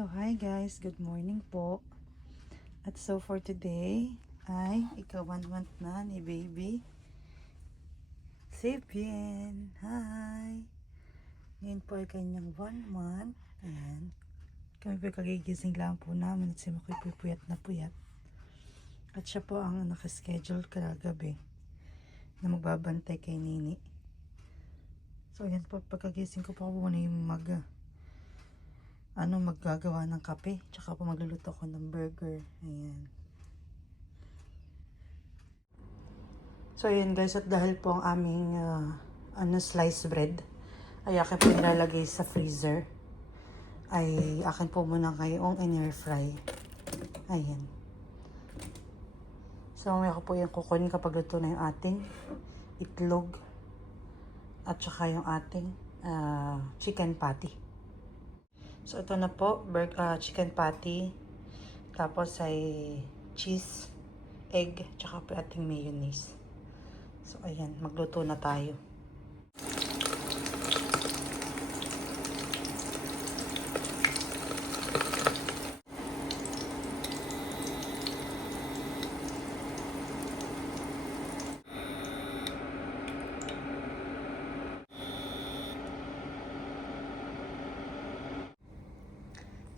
So, hi guys, good morning po. At so for today ay ika-1 month na ni baby Sapien. Hi! Ngayon po ay kanyang 1 month. Ayan. Kami po kagigising lang po namin at si Makoy po puyat na puyat. At siya po ang nakaschedule kagabi na magbabantay kay Nini. So, ayan po, pagkagising ko po ako muna yung maggagawa ng kape, tsaka po magluluto ako ng burger. Ayan. So ayan guys, at dahil po ang aming sliced bread ay akin po nilalagay sa freezer, ay akin po muna kayong in-air fry. Ayan. So mamaya ko po yung kukunin kapag luto na yung ating itlog at saka yung ating chicken patty. So, ito na po, chicken patty, tapos ay cheese, egg, tsaka po ating mayonnaise. So, ayan, magluto na tayo.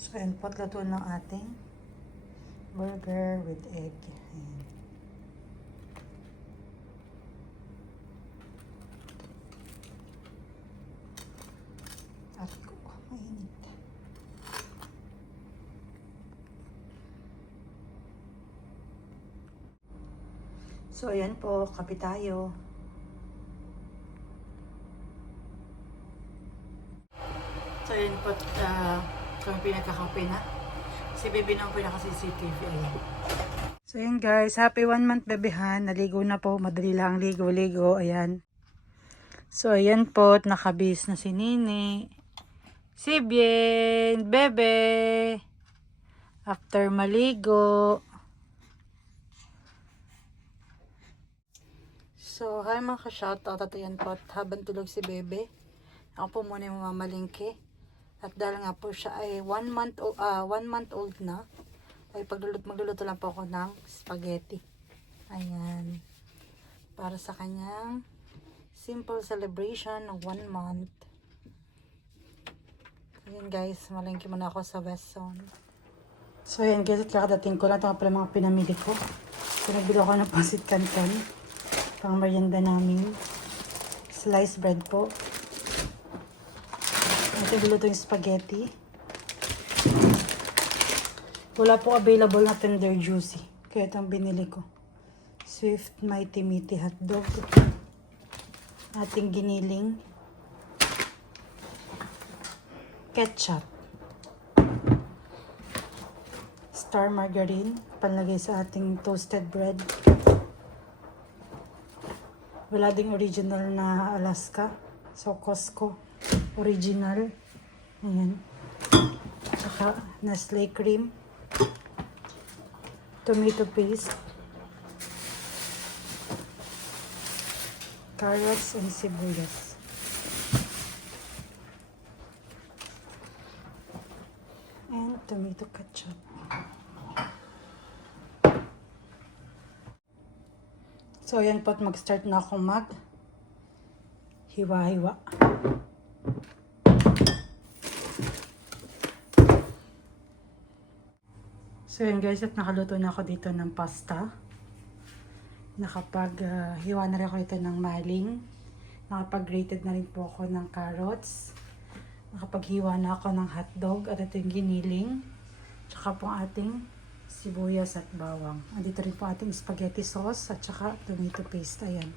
So, ayan po, luto ng ating burger with egg. Ayan. At ko, mainit. So, ayan po, kape tayo. So, ayan po, kami pinagkakape na. Si baby naman pinaka-CCTV. Ayan. So, ayan guys, happy 1 month bebehan. Naligo na po, madali lang ligo-ligo. Ayan. So, ayan po, nakabis na si Nini. Si Bien, bebe. After maligo. So, hi mga ka-shoutout. At ayan po, habang tulog si bebe, ako po muna yung mamamalingki. At dahil nga po siya ay 1 month old na, ay magluluto lang po ako ng spaghetti. Ayan. Para sa kanyang simple celebration ng 1 month. Ayan guys, malingki muna ako sa West Zone. So ayan guys, at kakadating ko lang. Ito pala mga pinamili ko. Pinagbili ako ng pasit canton. Pang merienda namin. Sliced bread po. Ito niluto yung spaghetti. Wala po available na tender juicy. Kaya itong binili ko. Swift Mighty Meaty hotdog. Ating giniling. Ketchup. Star margarine. Panlagay sa ating toasted bread. Wala ding original na Alaska. So Costco. Original. Ayan. Saka Nestle cream. Tomato paste. Carrots and sibuyas. And tomato ketchup. So ayan po, at mag-start na akong hiwa-hiwa. So yun guys, at nakaluto na ako dito ng pasta. Nakapag-hiwa na rin ako dito ng maling. Nakapag-grated na rin po ako ng carrots. Nakapag-hiwa na ako ng hotdog. At ito yung giniling. Tsaka po ating sibuyas at bawang. Andito rin po ating spaghetti sauce at tsaka tomato paste. Ayan.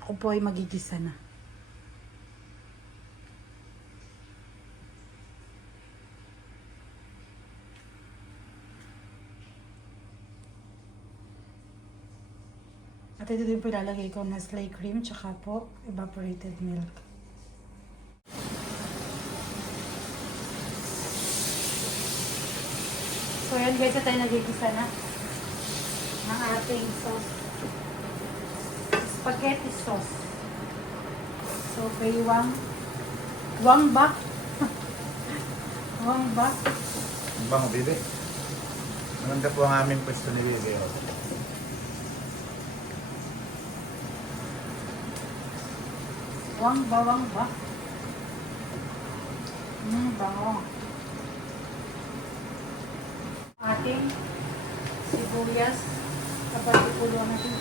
Ako po ay magigisa na. At ito din po ilalagay ko Nestle cream tsaka po evaporated milk. So yan guys, ito tayo nagigisa na ng ating sauce. Spaghetti sauce. So baywang bak. Wang bak. Ang bango, bibi. Maganda po ang aming pwesto ni Bibi. Oh. Bawang ba? Bango. Ating sibuyas. Kapag ipuluan natin.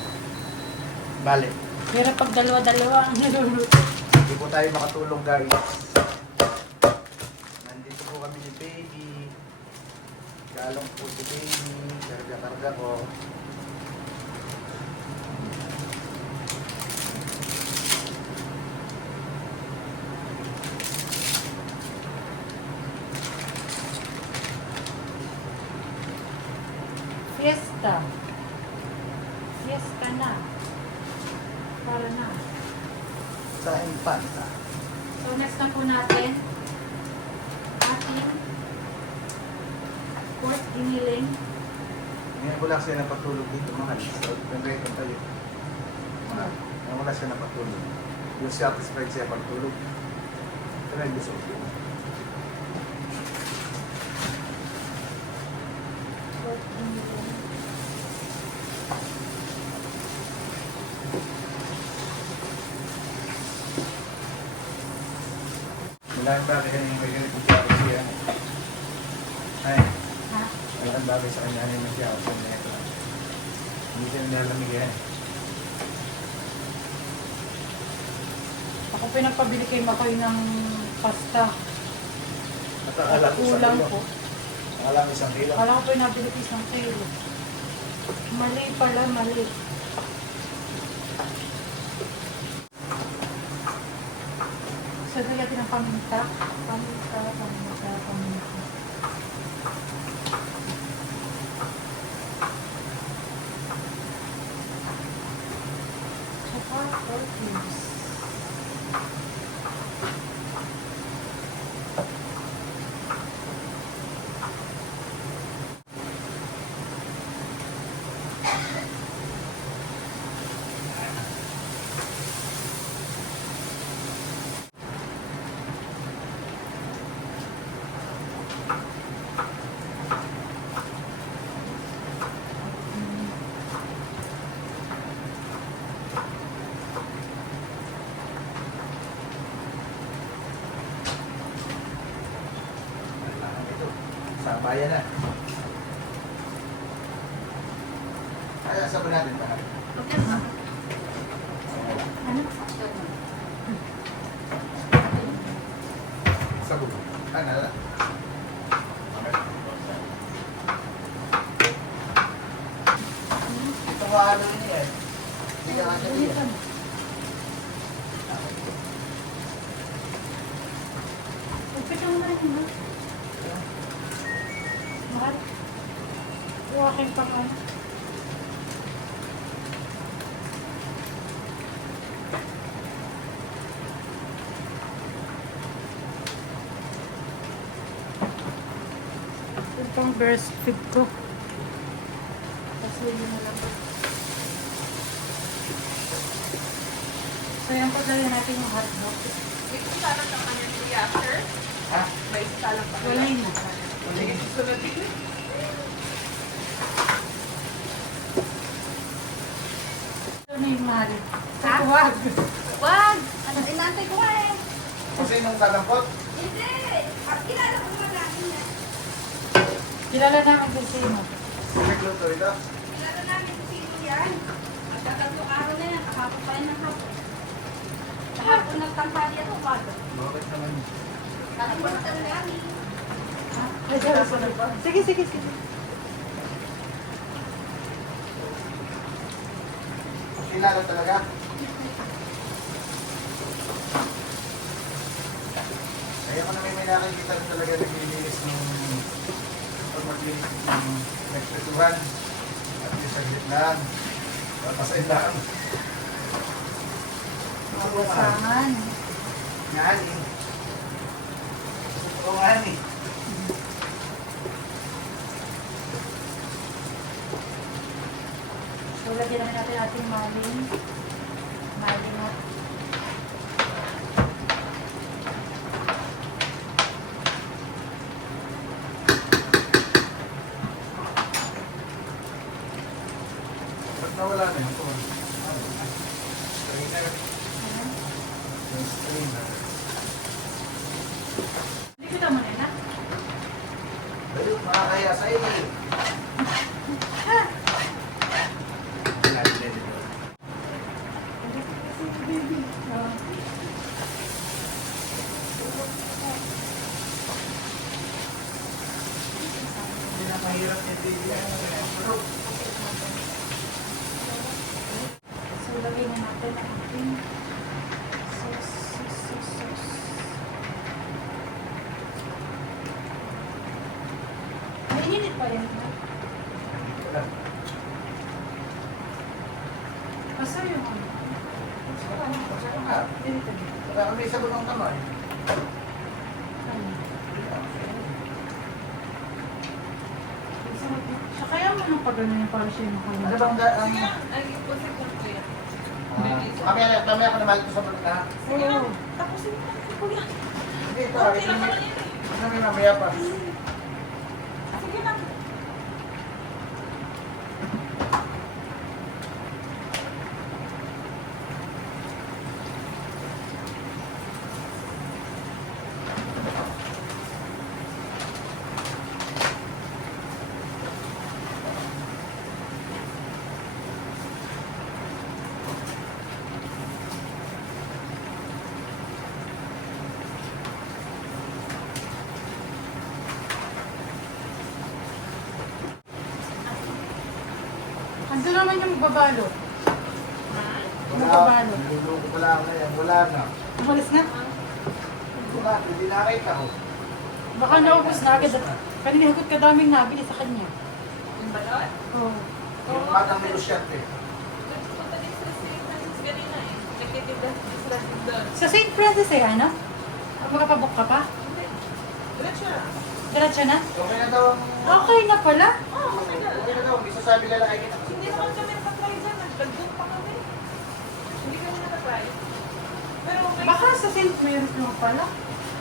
Bale, Pero pag dalawa-dalawa ang niluluto. hindi po tayo makatulong guys. Nandito po kami ni Baby. Galong po si Baby. Karga-karga ko. Fiesta. Fiesta na. Para na. Sa Infanta. So next na po natin ating pork giniling. Ngayon wala siya napatulog dito mahal. So, nag-record tayo. Ngayon wala siya napatulog. Yung satisfied siya pagtulog. Pero hindi gusto ko. Pork giniling. Wala yung bagay kanina may ganit yung siya siya. Ay, Ha? wala yung bagay sa kanya yung siya sa kanya. Hindi siya nilalamig yan. Ako pinagpabili kay Makoy ng pasta. At akala ko isang Kulang kilo. po. Akala ko isang kilo. Kala ko pinabili ko isang kilo. Mali pala, mali. So, lagyan natin ng paminta. Paminta. Saka, pork cubes. Kailangan ito. Sabayan na. Kaya sabay natin ba? Ano? Sabog. Ano na? Ito nga ano niya eh. Hindi ka nga niya. Upit ang naman mo. Mahal. Yung aking pangan. Yung pang breastfeed ko. Kasi yun na lang. So yan paglalagyan natin yung hotdog. May salang ng kanyang kuya after? Ha? May salang pa. Wala na. Sige, susunod din. Ito na yung mahal. Ha? Wag. Wag! Ano, inaantay ko nga eh. Kasi nung talampot, Hindi! Kilala ko naman natin yan. Kilala namin kung sino. nagluto ito. Kilala namin kung sino yan. Magkatatlong araw na yan. Kahapon pa yan ng hapon. Kahapon nagtanghali at umaga. Bakit naman? Nakalimutan namin. Sige, sige, sige. Kilala talaga? Kaya ko na may nakikita rin talaga naglilinis ng pag maglinis ng nagprituhan at yung saglit lang papasay lang Mawasangan. ngani o ngani So, lagyan namin natin ating maling. Maling at nawala na yung phone. Strainer. Yung strainer. Hindi ko naman na. Ayun, makakaya sa iyo. Hindi na mahirap yung baby. So, lagay na natin ang ating sauce. May init pa yan. Wala. Basta yung ano. Basta ka nga. Dito. Wala kami sa bunong kamay. So, kaya mo nang pag-ano yung para siya yung Ano makalala. bang ang... Ay, po sa kuya. Kami ako naman ito sa bunong ha. Oo. Tapusin mo na kuya. Hindi ito. Okay lang naman yun. Ano may mamaya pa. Sige lang. Ando naman yung babalot. Wala. Niluluko pala ako ngayon. Wala na. Umalis na. Wala. Hindi nakita ko. Baka naubos na agad. Kanina hukot ka daming nabili sa kanya. Yung balot? Oo. Yung matang negosyante. Nagpunta din sa St. Francis kanina eh. Nagtitinda sa doon. Sa St. Francis eh, ano? Makapabok ka pa? Diretso na. Diretso na? Okay na daw ang... Okay na pala. Oo, okay na. Okay na daw. Hindi sasabi lalaki kita. Hindi naman kami nakatry dyan. Nagdagdag pa kami. Hindi kami nakatry. Pero may... Baka sa St. Mary's lang pala.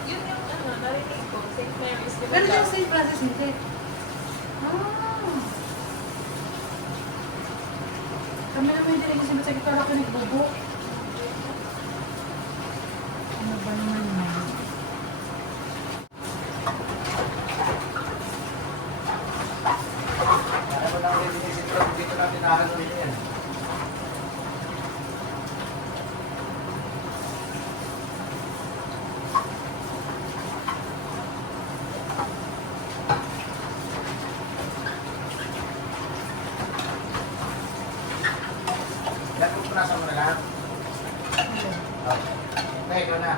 Yun yung ano, narinig ko. St. Mary's. Pero yung St. Francis hindi. Ah. Kami naman hindi rin kasi sa gitara ko nagbubo. Ano ba naman yan? Ano ba nang inisip ko? Dito natin nahaluin yan. Pupunasan mo na lahat? Okay. Okay, ikaw na.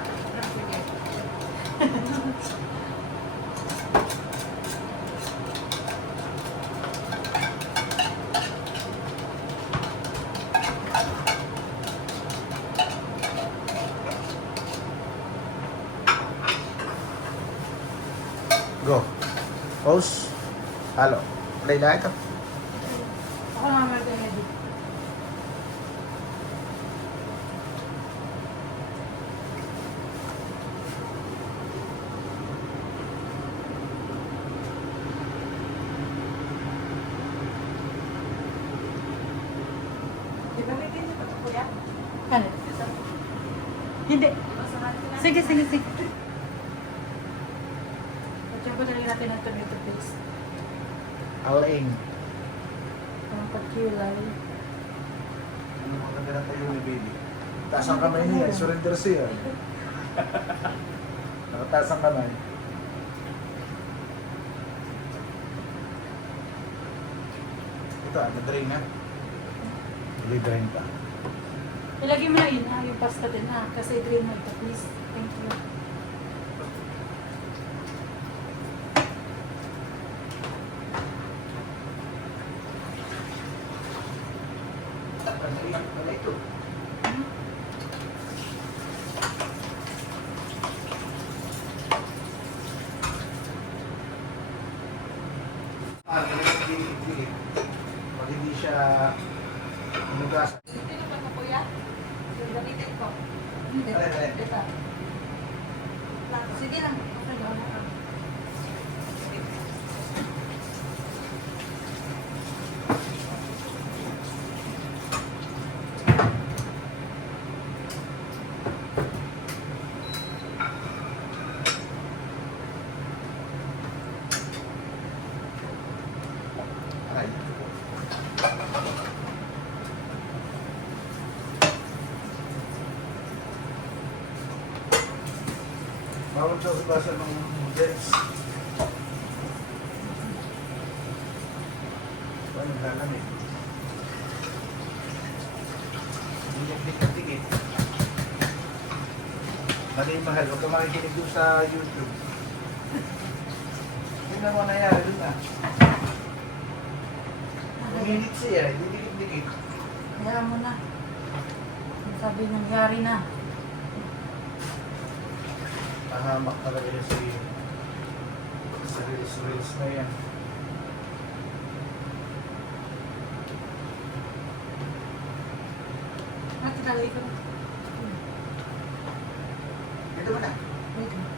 Go. Pause. Halo. Play na ito. Ako nga mag-edit. Di ba may ganyan pa ito, kuya? Ano? Hindi. Masahan ko na. Sige, sige, sige. At ko dali natin ang tomato paste. Aling. Ang pagkilay. Ano maganda na tayo ni baby? Taas ang kamay niya. Surrender siya. Nakataas ang kamay. Ito, nag-drain na. Nag-drain pa. Ilagay mo na yun ha, yung pasta din ha. Kasi drain mo ito, please. Thank you. Wala ito. Pag hindi siya inugasan. Hindi naman na, kuya. Yung gamitin ko. Hindi. Alin, alin? Ito. Sige lang. Okay, okay. Bawal daw ibasa ng jets. Paano lalamig? Dikit-dikit. Mali mahal, huwag ka makikinig doon sa YouTube. Tingnan mo nangyari doon ah. Nanginit siya, hindi dikit-dikit. Kaya mo na. Sabi nangyari na. Mahamak talaga yun sa reels na yan. Tinalay ko na. Dito mo na.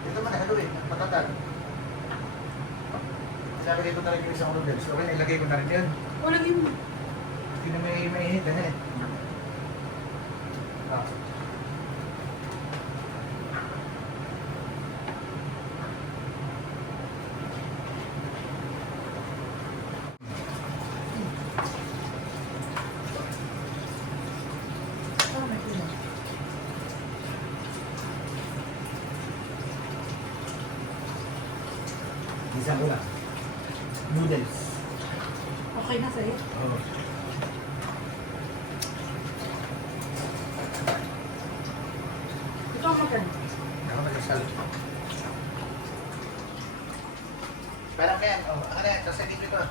Dito mo na, haluin. Patatag. Sabi ko na rin yung isang noodles. Okay, nilagay ko na rin yan. Walang yun. Hindi na may mainit, eh. Ah. Oh, may pila. Isa ko na. Noodles. Okay na sa'yo. Oo. Ito ang maganda. Ako nag-salo. Parang na yan. Oh, ako na yan. Sasanin ko ito.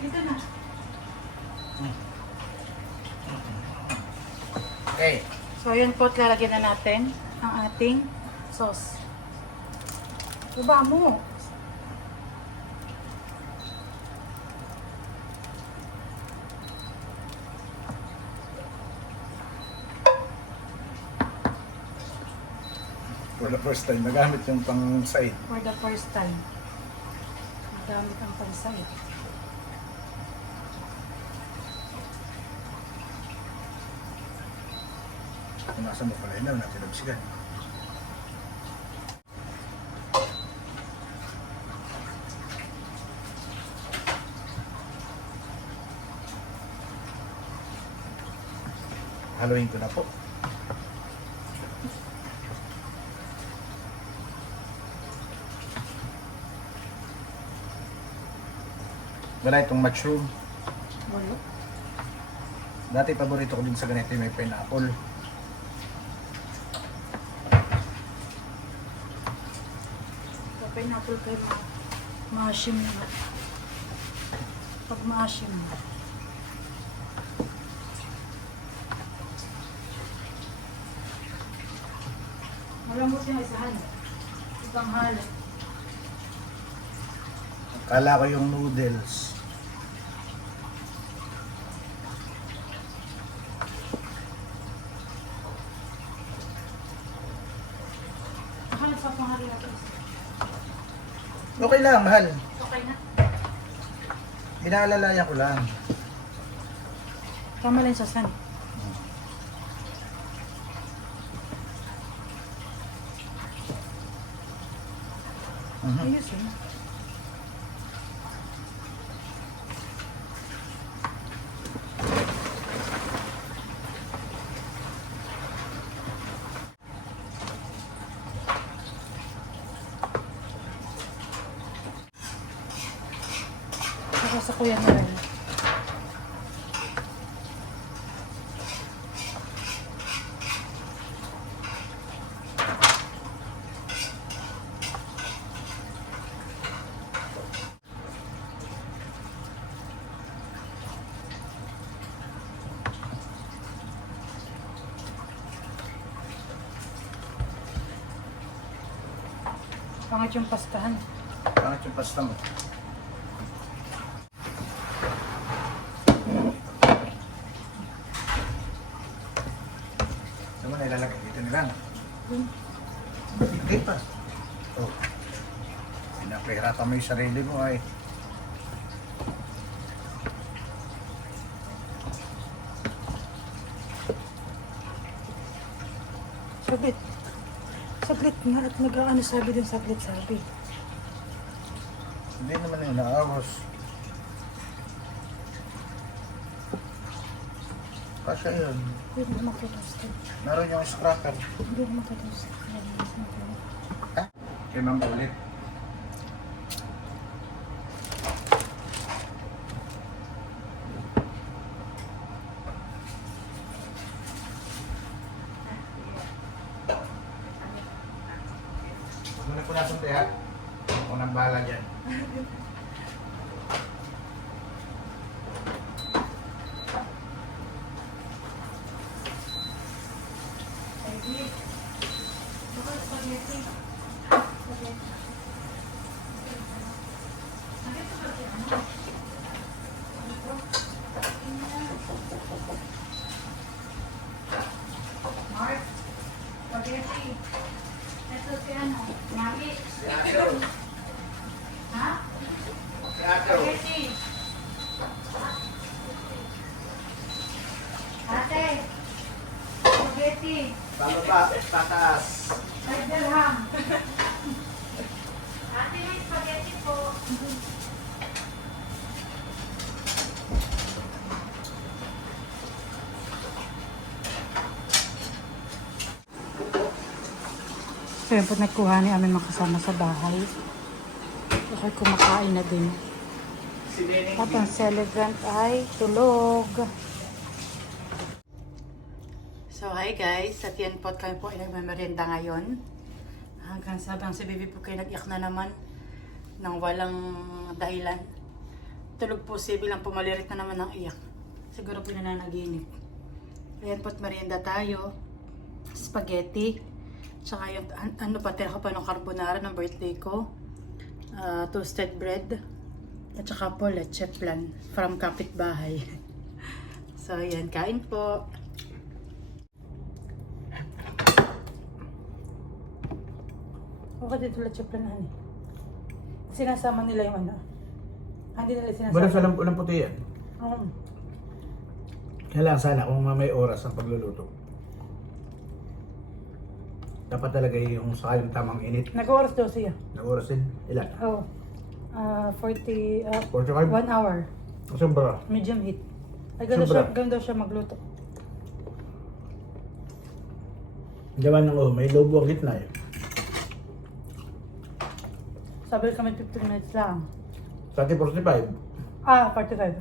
Dito na. Okay. So, yun po, lalagyan na natin ang ating sauce. Iba mo. For the first time, nagamit yung pang-side. For the first time. Gamit ang pansay. Punasan mo pala yun, natin nabsigan. Haluin ko na po. Wala itong mushroom. Wala. Dati paborito ko din sa ganito yung may pineapple. So, pineapple kayo ma-ashim na. Pag ma-ashim na. Malambot yung isahan. Ibang halat. Kala ko yung noodles. Nakalat sa panghari natin. Okay lang, mahal. Okay na. Inaalalayan ko lang. Tama lang sa san. Ayos eh. Saka sa kuya na rin. Pangit yung pastahan. Pangit yung pasta mo. Saan mo na ilalagay? Dito na lang. Hindi pa. Oh. Pinapahirapan mo yung sarili mo ay. Saglit. Saglit nga at nag-aano sabi din saglit sabi. Hindi naman yung naawos. Kasi yun. Hindi mo makatoast. Naroon yung scracker. Hindi mo makatoast. Ha? Kay Ma'am ulit. Huwag mo na punasan tayo ha. Ako nang bahala dyan. Mark, spaghetti. Ito si ano, Mami. Si Ate. Ha? Si Ate. Spaghetti. Ate. Spaghetti. Pababa, tataas. 5 dirham. Ate, may spaghetti po. So yun po nagkuha ni aming makasama sa bahay. Okay, kumakain na din. Si Neneng At ang celebrant ay tulog. So hi guys, at yan po kami po ay nagmamerienda ngayon. Hanggang sabang si Bibi po kayo nag-iyak na naman nang walang dahilan. Tulog po si bilang pumalirit na naman ng iyak. Siguro po nananaginip. Ayan po at merienda tayo. Spaghetti. Tsaka yung ano pa, tira ko pa ng carbonara ng birthday ko. Toasted bread. At saka po leche flan from kapitbahay. So ayan, kain po. Okay dito leche flan hani. Sinasama nila yung ano. Hindi nila sinasama. Walang salam ulang puti yan. Oo. Kailangan sana kung may oras ang pagluluto. Dapat talaga yung sa yung tamang init. Nag-oras daw siya. Na oras din. Ilan? Oh. 40, 45? 1 hour. Sobra. Medium heat. Ay, ganda Sobra. daw siya magluto. Gawa ng may lobo ang gitna eh. Sabi kami 15 minutes lang. Sa ating 45. 45.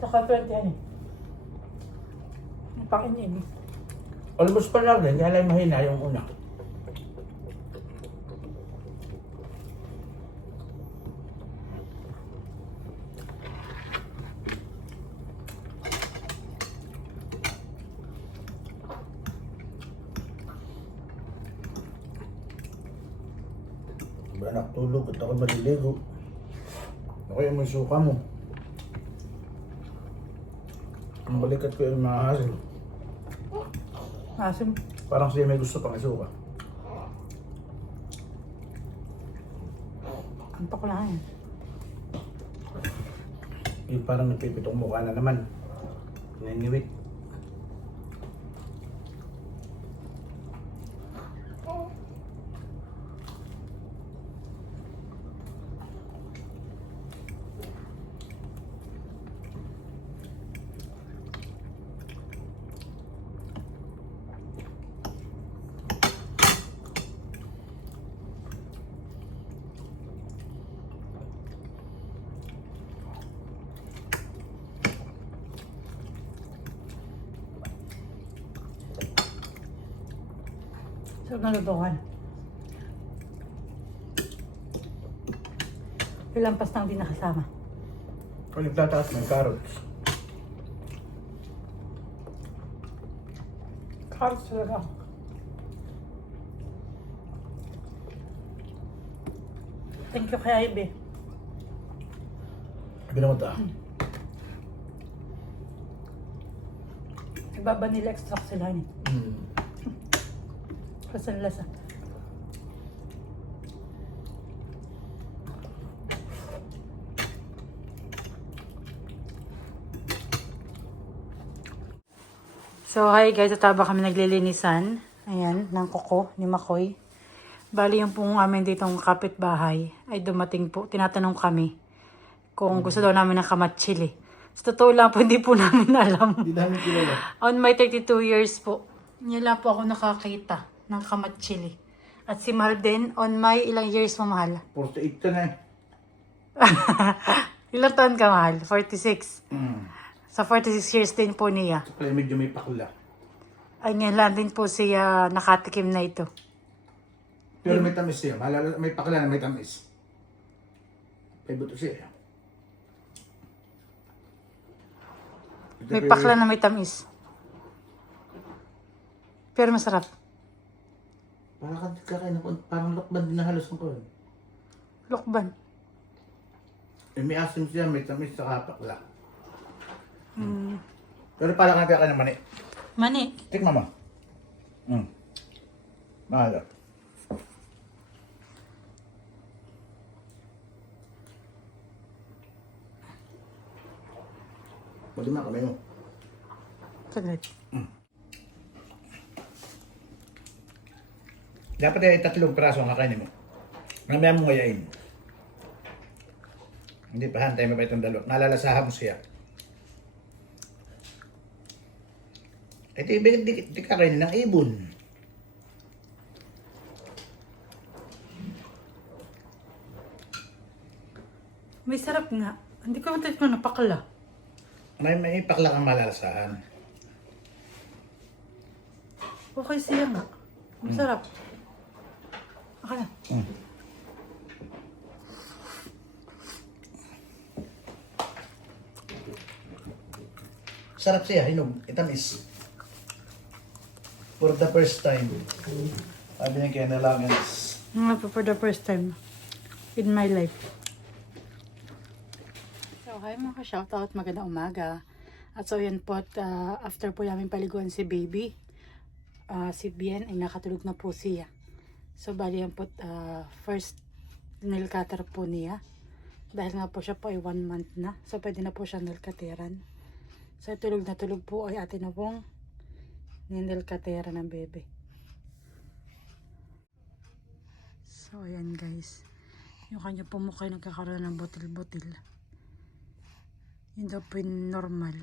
Saka 20 yan eh. Ang panginin eh. Almost pa lang din, kaya lang mahina yung una. Ba anak, tulog at ako maliligo. Ako yung may suka mo. Ang balikat ko yung mahahasil. Asim. Parang siya may gusto pang isuka. Antok ko lang yan. Yung parang nagpipitong mukha na naman. Niniwit. So, nalutukan. Ilang pastang din nakasama. Kung nagtataas ng carrots. Carrots talaga. Thank you kay Ivy. Binamot ah. Ibaba nila extract sila niya. Kasi lasa. So, hi guys. At habang kami naglilinisan, ayan, ng kuko ni Makoy. Bali yung pong amin ditong kapitbahay ay dumating po. Tinatanong kami kung gusto daw namin ng kamatsili. Sa totoo lang po, hindi po namin alam. Hindi namin kilala. On my 32 years po, niya lang po ako nakakita ng kamatsili. At si Mahal din, on my ilang years mo, Mahal? 48 ka na eh. Ilang taon ka, Mahal? 46. Sa 46 years din po niya. So, kaya medyo may pakla. Ay, ngayon lang din po siya nakatikim na ito. Pero may tamis siya. Malala, may pakla na may tamis. May buto siya. May pakla na may tamis. Pero masarap. Parang kakain ako. Parang lokban din na halos ng kon. Lokban. Eh, may asim siya, may tamis, saka pakla. Pero parang kakain ng mani. Mani. Tikman mo. Mahal. Pwede mo kamay mo. Saglit. Dapat ay 3 praso ang kakainin mo. Mamaya mo ngayain. Hindi pa, hantay mo pa itong 2. Nalalasahan mo siya. Ito ibig di kakainin ng ibon. May sarap nga. Hindi ko matikman na pakla. May pakla kang malalasahan. Okay siya nga. Masarap. Okay na. Sarap siya, hinog. Itamis. For the first time. Sabi niya kaya nalagans. For the first time in my life. So, hi mga ka-shoutout. Magandang umaga. At so, yan po. At, after po namin paliguan si baby, si Bien ay nakatulog na po siya. So, bali yan po, first nail cutter po niya. Dahil nga po siya po ay 1 month na. So, pwede na po siya nail cutteran. So, tulog na tulog po ay atin na pong nail cutteran ng bebe. So, ayan guys. Yung kanya po mukha ay nagkakaroon ng butil-butil. Yun daw po yung normal.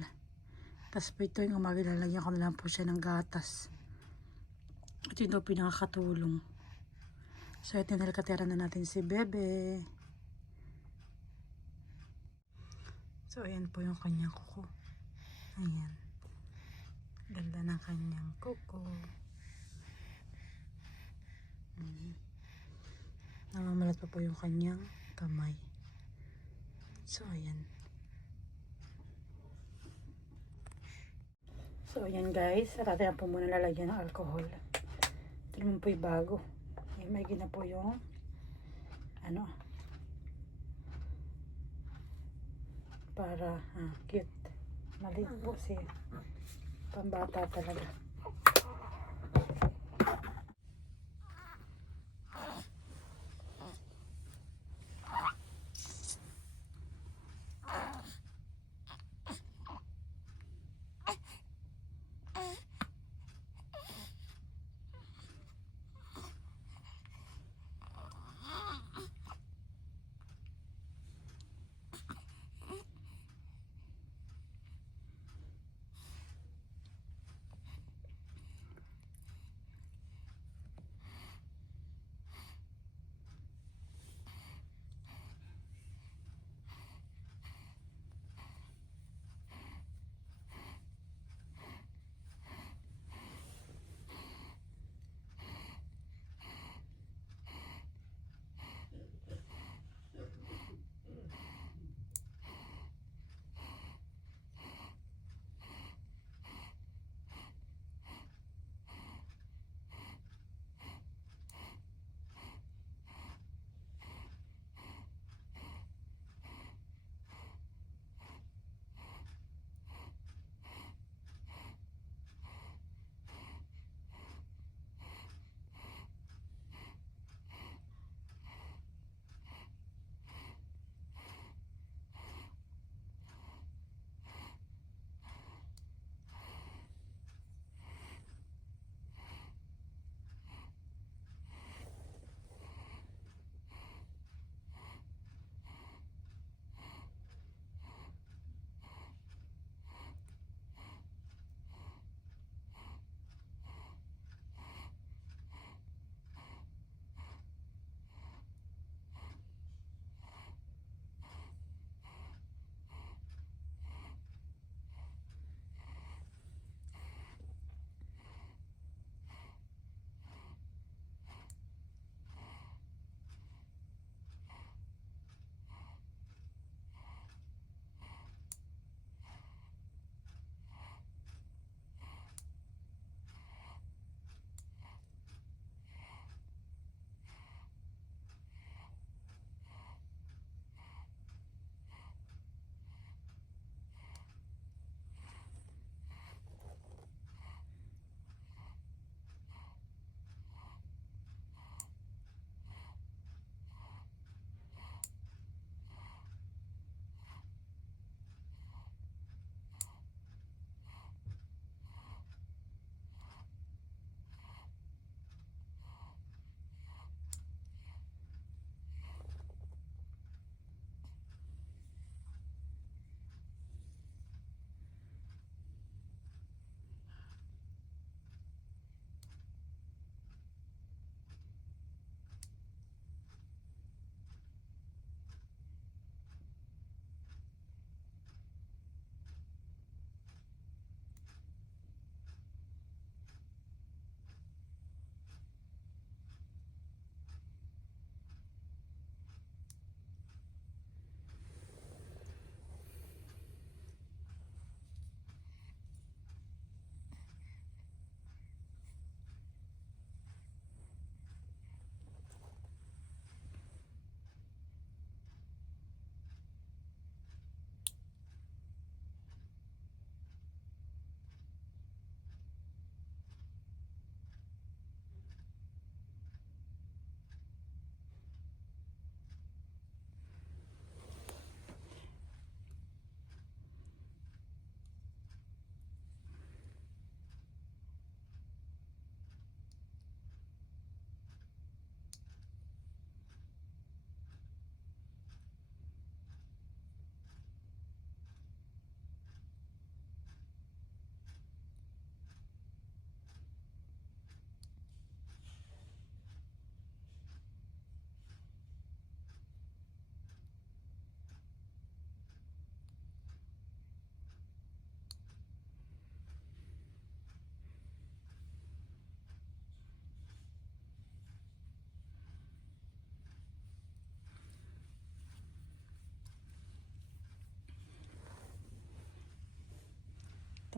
Tapos po ito yung umaga, lalagyan ko na lang po siya ng gatas. Ito yung daw po yung nakakatulong. So, ito yung nalakatera na natin si Bebe. So, ayan po yung kanyang kuko. Ayan. Ganda ng kanyang kuko. Namamalat pa po yung kanyang kamay. So, ayan. So, ayan guys. Natin po muna lalagyan ng alcohol. Ito naman po yung bago. Ayan, may gina po yung ano para cute. Maliit po siya. Pambata talaga.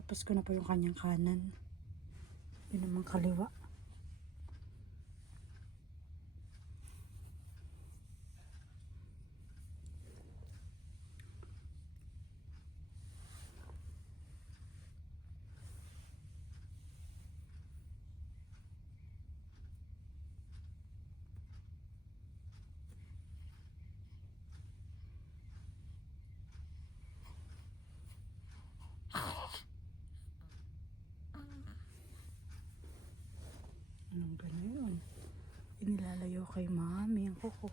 Tapos ko na po yung kanyang kanan. Yun naman kaliwa. Anong gano'n yun? Inilalayo kay mami ang kuko.